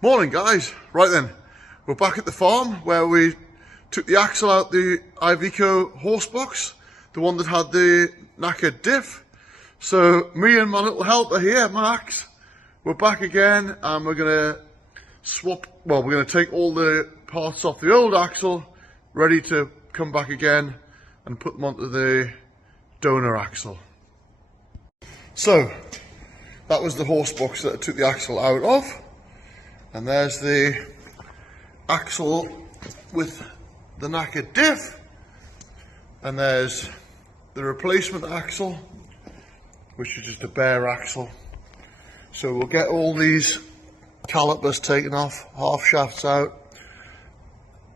Morning guys, right then, we're back at the farm where we took the axle out the Iveco horse box, the one that had the knackered diff. So me and my little helper here, Max, we're back again and we're going to we're going to take all the parts off the old axle, ready to come back again and put them onto the donor axle. So that was the horse box that I took the axle out of. And there's the axle with the knackered diff, and there's the replacement axle, which is just a bare axle. So we'll get all these calipers taken off, half shafts out,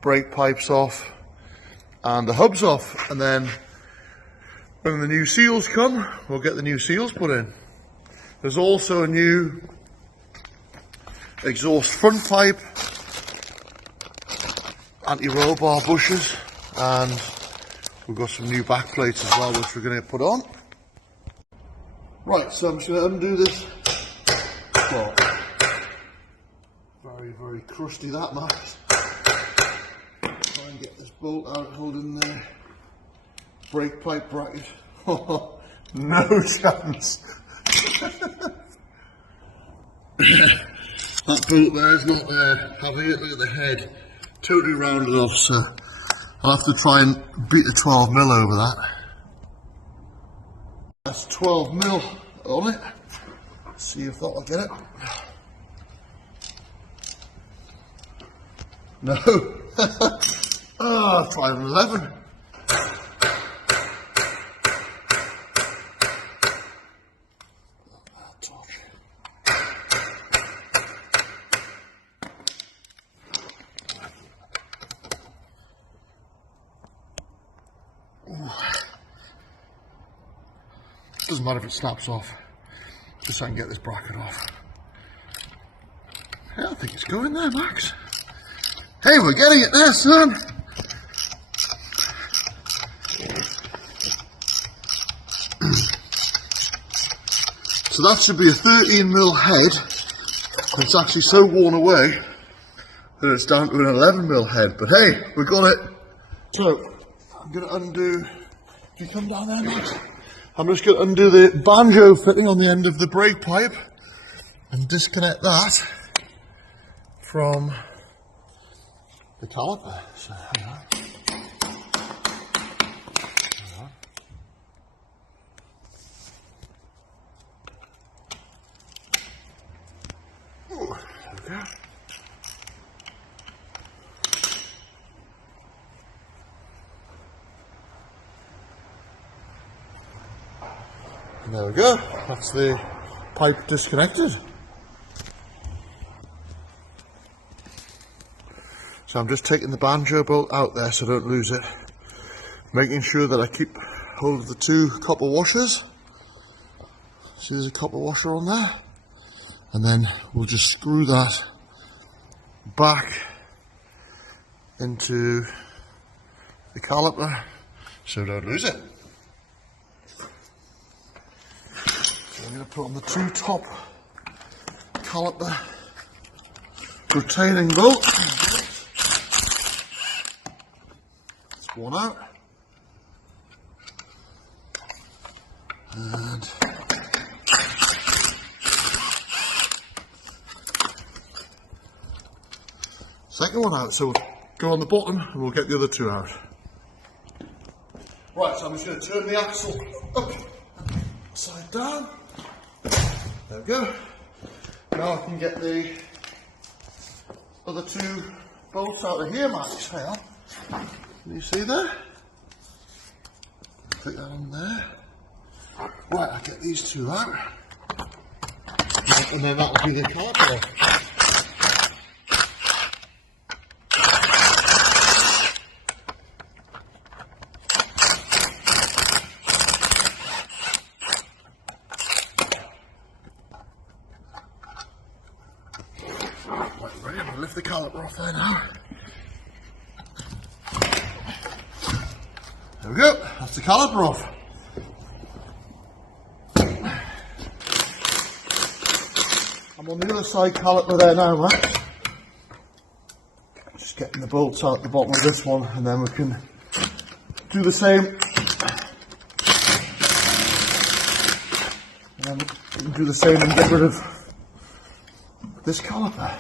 brake pipes off, and the hubs off, and then when the new seals come, we'll get the new seals put in. There's also a new exhaust front pipe, anti-roll bar bushes, and we've got some new back plates as well which we're going to put on. Right, so I'm just going to undo this. Well, very crusty that, Max. Try and get this bolt out holding the brake pipe bracket. No chance. That bolt there is not having it. Look at the head, totally rounded off, so I'll have to try and beat a 12mm over that. That's 12mm on it. Let's see if that'll get it. No. Ah, try an 11. Doesn't matter if it snaps off, just so I can get this bracket off. Yeah, I think it's going there, Max. Hey, we're getting it there, son. So that should be a 13mm head. It's actually so worn away that it's down to an 11mm head. But hey, we got it. So I'm going to undo. Can you come down there, Max? I'm just going to undo the banjo fitting on the end of the brake pipe and disconnect that from the caliper. So, hang on. Ooh, there we go. And there we go, that's the pipe disconnected. So I'm just taking the banjo bolt out there so I don't lose it. Making sure that I keep hold of the two copper washers. See, there's a copper washer on there. And then we'll just screw that back into the caliper so I don't lose it. I'm going to put on the two top caliper retaining bolts. That's one out. And second one out. So we'll go on the bottom and we'll get the other two out. Right, so I'm just going to turn the axle up, side down. There we go. Now I can get the other two bolts out of here, Max. Hang on. Can you see there? Put that on there. Right, I'll get these two out. And then that'll be the caliper. Right, I'm going to lift the caliper off there now. There we go, that's the caliper off. I'm on the other side caliper there now, Max. the bolts out the bottom of this one, and then we can do the same. And then we can do the same and get rid of this caliper.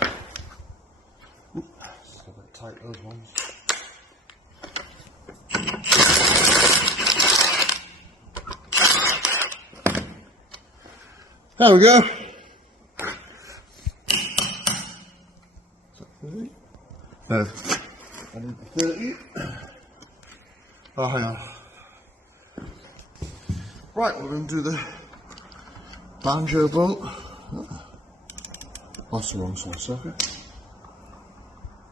Just a bit tight, those ones. There we go. No, I need the 30. Oh, hang on. Right, we're going to do the banjo bolt. Oh, that's the wrong side socket.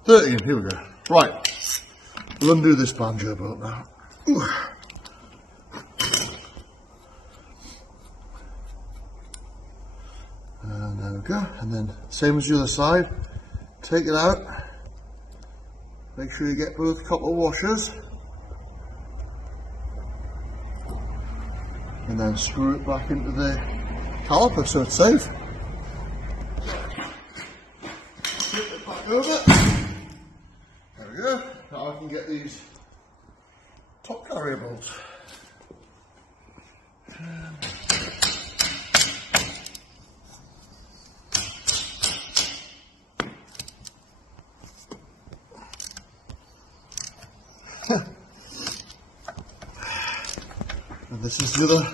13, here we go. Right, we'll undo this banjo bolt now. And there we go. And then, same as the other side, take it out. Make sure you get both copper washers. And then screw it back into the caliper so it's safe. Flip it back over. There we go. Now I can get these top carrier bolts. And this is the other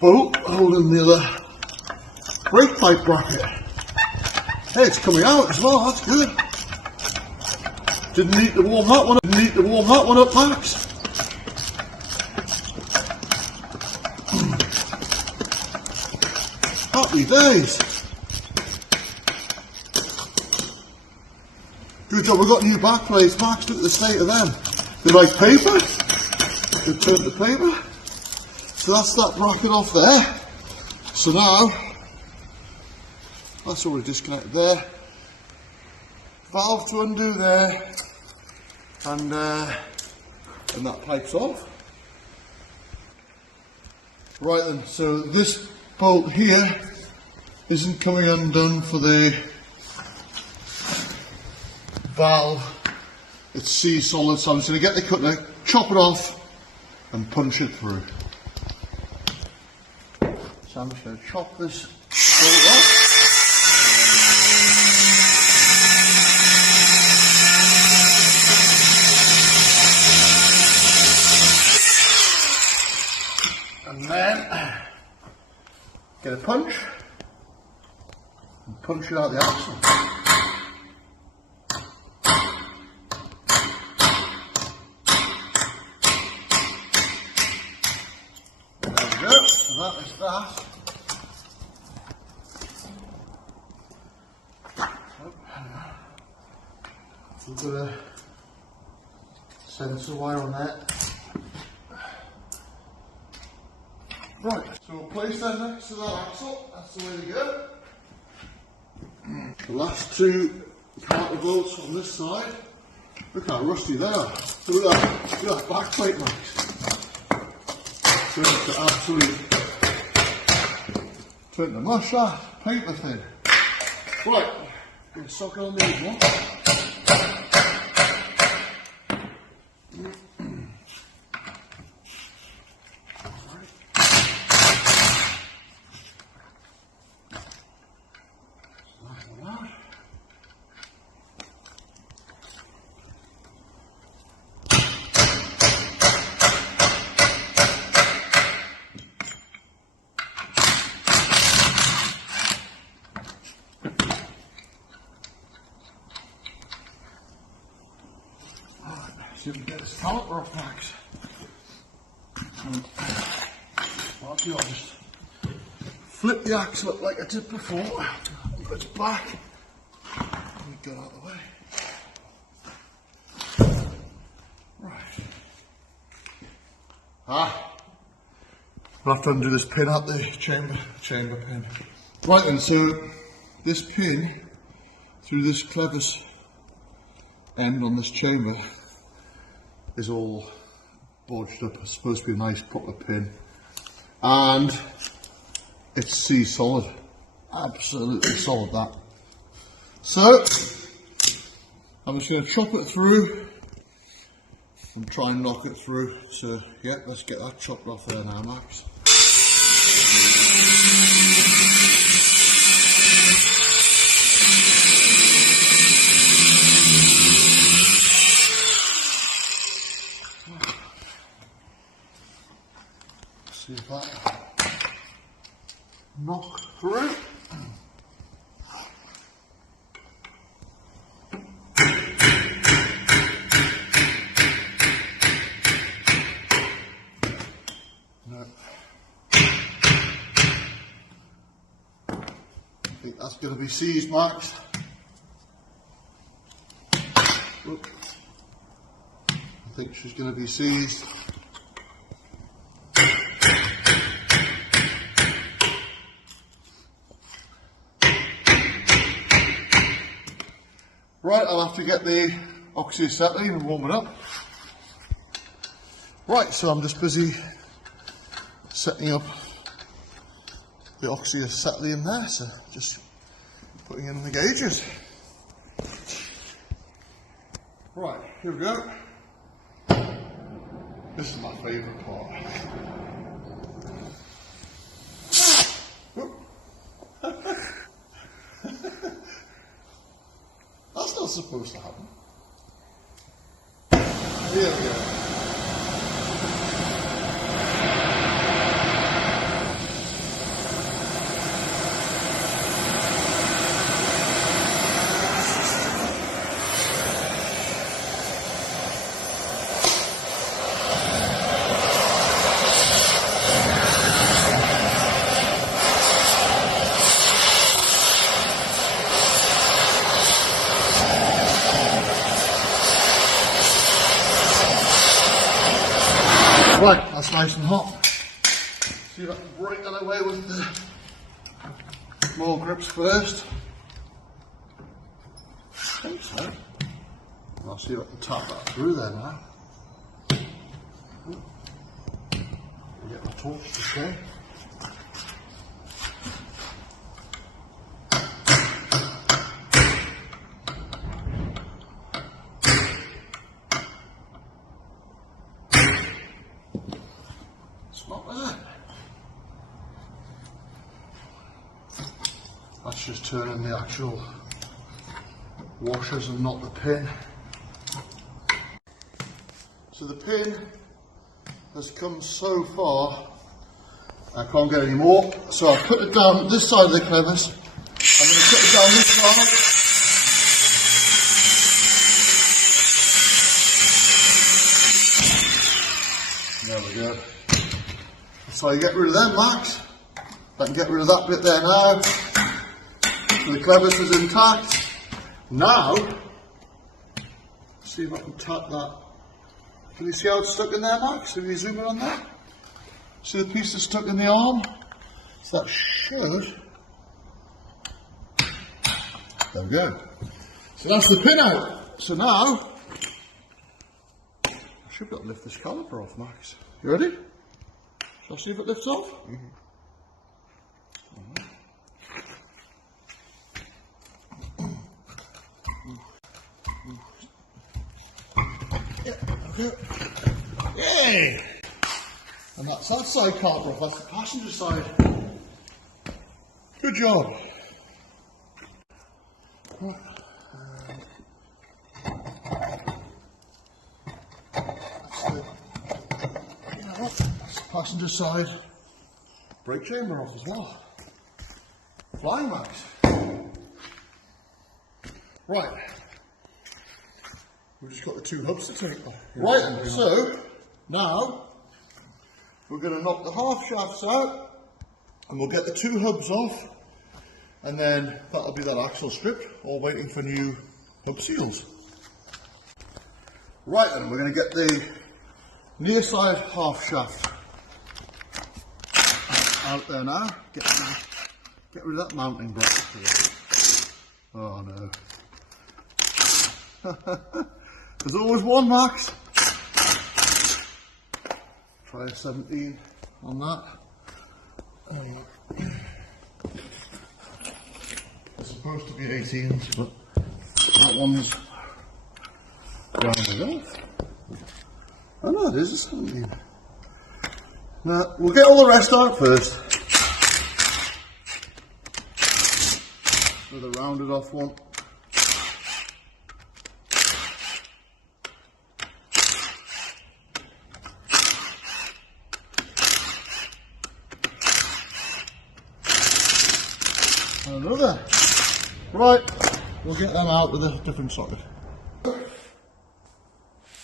bolt holding the other brake pipe bracket. Hey, it's coming out as well, that's good. Didn't need to warm that one up, Max. Happy days. Good job, we've got new back plates, Max. Look at the state of them. They're like paper. They've turned to paper. So that's that bracket off there. So now, that's already disconnected there. Valve to undo there. And that pipe's off. Right then, so this bolt here isn't coming undone for the valve. It's C-solid, so I'm just going to get the cutter, chop it off and punch it through. So I'm just going to chop this bolt off. And then get a punch and punch it out the axle. So that is that. We've got a sensor wire on that. Right, so we'll place that next to that axle. That's the way to go. The last two counter bolts on this side. Look how rusty they are. Look at that back plate, Max. Turn to absolute, turn to mush, that paper thin. Right, going to socket on these ones. See if we can get this caliper off, Max. I'll be honest. Flip the axle up like I did before. Put its back. We get out of the way. Right. I'll have to undo this pin out the chamber pin. Right then, so this pin through this clevis end on this chamber is all bodged up. It's supposed to be a nice proper pin, and it's C-solid, absolutely solid that. So I'm just going to chop it through and try and knock it through. So yeah, let's get that chopped off there now, Max. See if that knock through. No. I think that's going to be seized, Max. Look. I think she's going to be seized. Right, I'll have to get the oxyacetylene and warm it up. Right, so I'm just busy setting up the oxyacetylene there, so just putting in the gauges. Right, here we go. This is my favourite part. That's not supposed to happen. Here we go. Right, that's nice and hot. See if I can break that away with the small grips first. I think so. And I'll see if I can tap that through there now. Get my torch to stay. Not bad. That's just turning the actual washers and not the pin. So the pin has come so far, I can't get any more. So I've put it down this side of the crevice. I'm going to put it down this side. There we go. So you get rid of them, Max. I can get rid of that bit there now. So the crevice is intact. Now, see if I can tap that. Can you see how it's stuck in there, Max? If you zoom in on that. See the piece that's stuck in the arm? So that should. There we go. So that's the pin out. So now, I should be able to lift this caliper off, Max. You ready? Shall I see if it lifts off? Mm-hmm. Yeah, okay. Yay! And that's that side caliper off, that's the passenger side. Good job. Right. That's the passenger side brake chamber off as well. Flying Max. Right. We've just got the two hubs to take off. Right then, so now we're going to knock the half shafts out and we'll get the two hubs off and then that'll be that axle strip, all waiting for new hub seals. Right then, we're going to get the near side half shaft out there now. Get rid of that mounting block here. Oh no. There's always one, Max. Try a 17 on that. It's supposed to be 18s, but that one's round it off. I know it is a 17. Now, we'll get all the rest out first. With a rounded off one. And another. Right, we'll get them out with a different socket.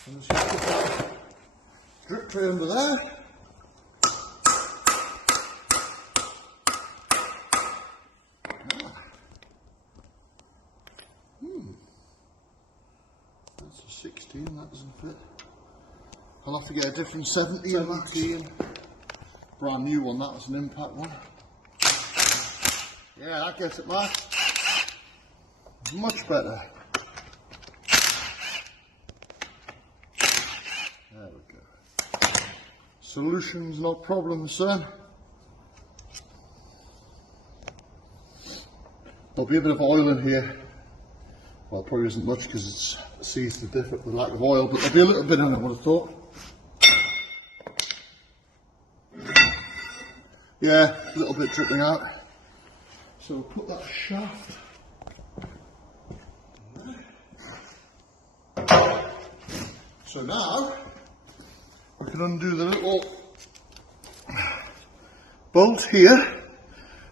And just put that drip tray under there. That's a 16, that doesn't fit. I'll have to get a different 17. Brand new one, that was an impact one. Yeah, that gets it, Mark. Much better. There we go. Solutions, not problems, son. There'll be a bit of oil in here. Well, probably isn't much because it's seized the diff with the lack of oil, but there'll be a little bit in it, I would have thought. Yeah, a little bit dripping out. So we'll put that shaft. So now we can undo the little bolt here,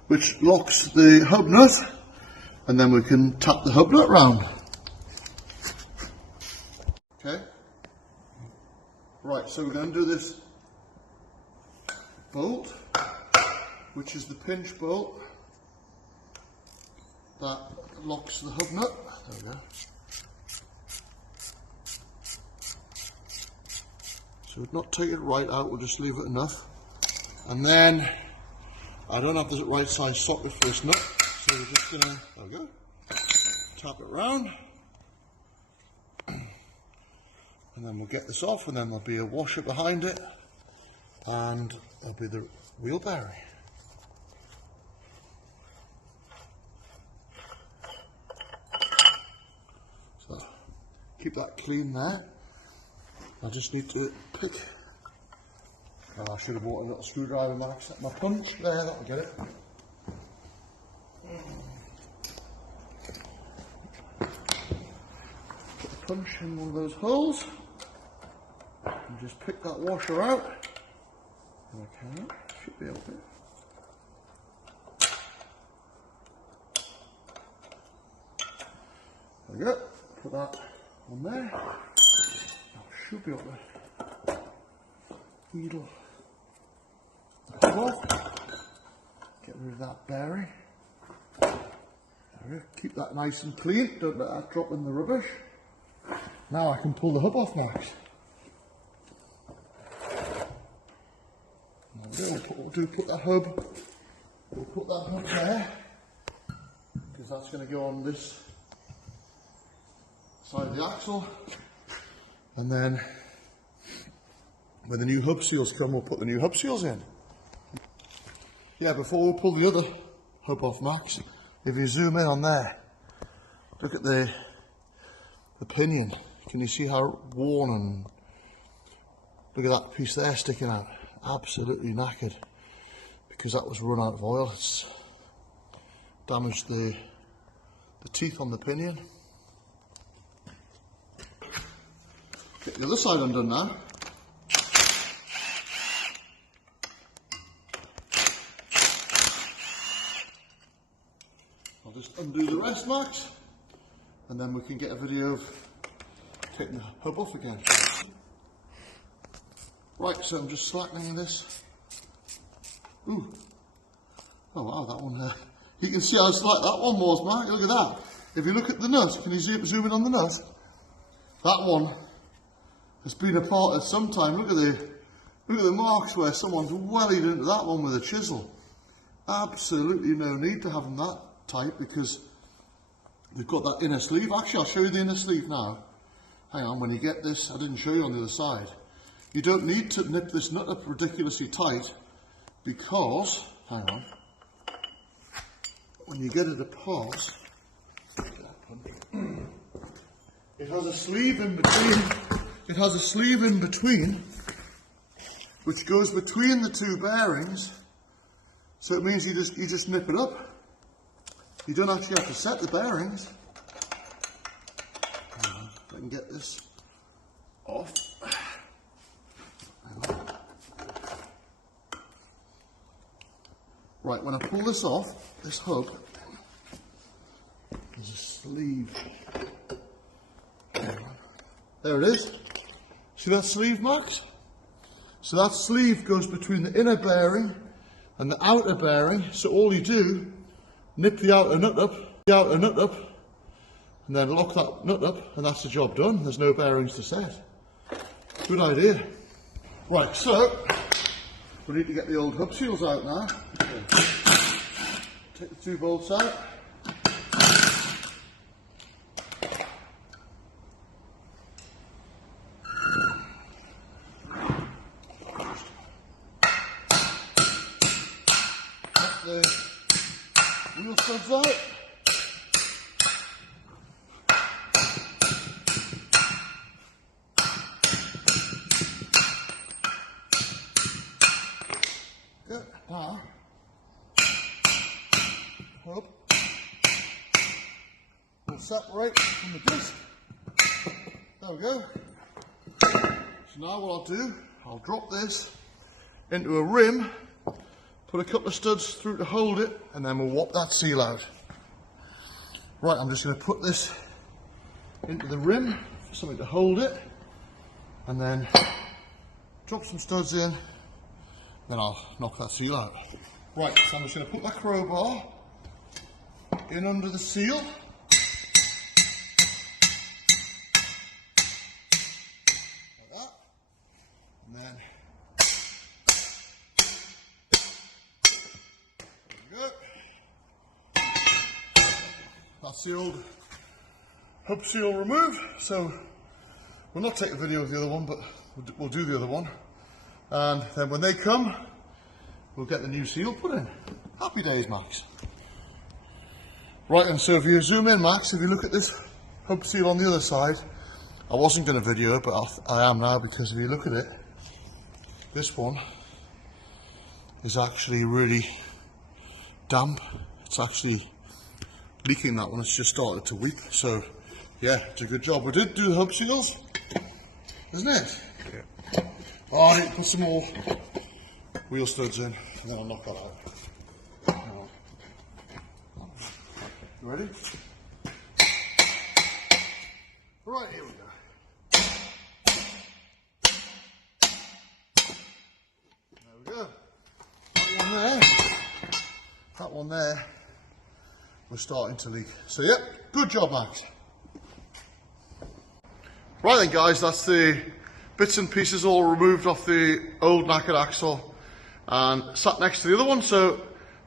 which locks the hub nut, and then we can tap the hub nut round. Okay. Right, so we're going to do this bolt, which is the pinch bolt that locks the hub nut. There we go. So we'd not take it right out, we'll just leave it enough. And then, I don't have the right size socket for this nut, so we're just gonna, there we go, tap it round. And then we'll get this off, and then there'll be a washer behind it, and there'll be the wheel bearing. So, keep that clean there. I just need to pick, oh, I should have bought a little screwdriver, Mark, set my punch there, that'll get it. Put the punch in one of those holes, and just pick that washer out. Okay, should be able to. There we go, put that on there. Should be able to wheedle the hub off, get rid of that bearing. There we go. Keep that nice and clean, don't let that drop in the rubbish. Now I can pull the hub off, Max. We'll put that hub, we'll put that hub there, because that's going to go on this side of the axle. And then, when the new hub seals come, we'll put the new hub seals in. Yeah, before we pull the other hub off, Max, if you zoom in on there, look at the pinion. Can you see how worn, and look at that piece there sticking out? Absolutely knackered, because that was run out of oil. It's damaged the teeth on the pinion. Get the other side undone now. I'll just undo the rest, Max, and then we can get a video of taking the hub off again. Right, so I'm just slackening this. Ooh. Oh wow, that one there. You can see how slight that one was, Mark. Look at that. If you look at the nut, can you zoom in on the nut? That one has been apart at some time. Look at the marks where someone's wellied into that one with a chisel. Absolutely no need to have them that tight, because they've got that inner sleeve. Actually, I'll show you the inner sleeve now. Hang on, when you get this, I didn't show you on the other side. You don't need to nip this nut up ridiculously tight, because, hang on, when you get it apart, it has a sleeve in between. It has a sleeve in between, which goes between the two bearings. So it means you just nip it up. You don't actually have to set the bearings. If I can get this off. Right, when I pull this off, this hub, there's a sleeve. There it is. See that sleeve, Max? So that sleeve goes between the inner bearing and the outer bearing. So all you do, nip the outer nut up, and then lock that nut up, and that's the job done. There's no bearings to set. Good idea. Right, so we need to get the old hub seals out now. Take the two bolts out. Take the wheel studs out. Good. Now, hub will separate from the disc. There we go. So now what I'll do, I'll drop this into a rim, put a couple of studs through to hold it, and then we'll whop that seal out. Right, I'm just going to put this into the rim for something to hold it, and then drop some studs in, then I'll knock that seal out. Right, so I'm just going to put my crowbar in under the seal. Like that. And then there we go. That's the old hub seal removed. So we'll not take a video of the other one, but we'll do the other one. And then when they come, we'll get the new seal put in. Happy days, Max. Right, and so if you zoom in, Max, if you look at this hub seal on the other side, I wasn't going to video it, but I am now, because if you look at it, this one is actually really damp. It's actually leaking, that one. It's just started to weep. So, yeah, it's a good job. We did do the hub seals, isn't it? Yeah. Oh, I need to put some more wheel studs in, and then I'll knock that out. You ready? Right, here we go. There we go. That one there was starting to leak. So, yep, good job, Max. Right then, guys, that's the bits and pieces all removed off the old knackered axle and sat next to the other one. So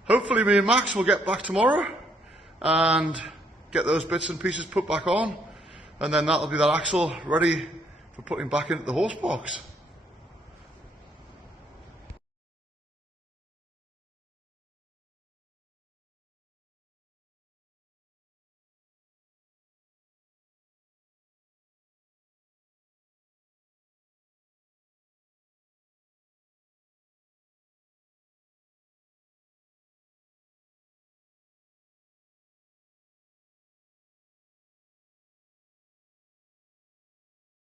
hopefully me and Max will get back tomorrow and get those bits and pieces put back on, and then that'll be that axle ready for putting back into the horse box.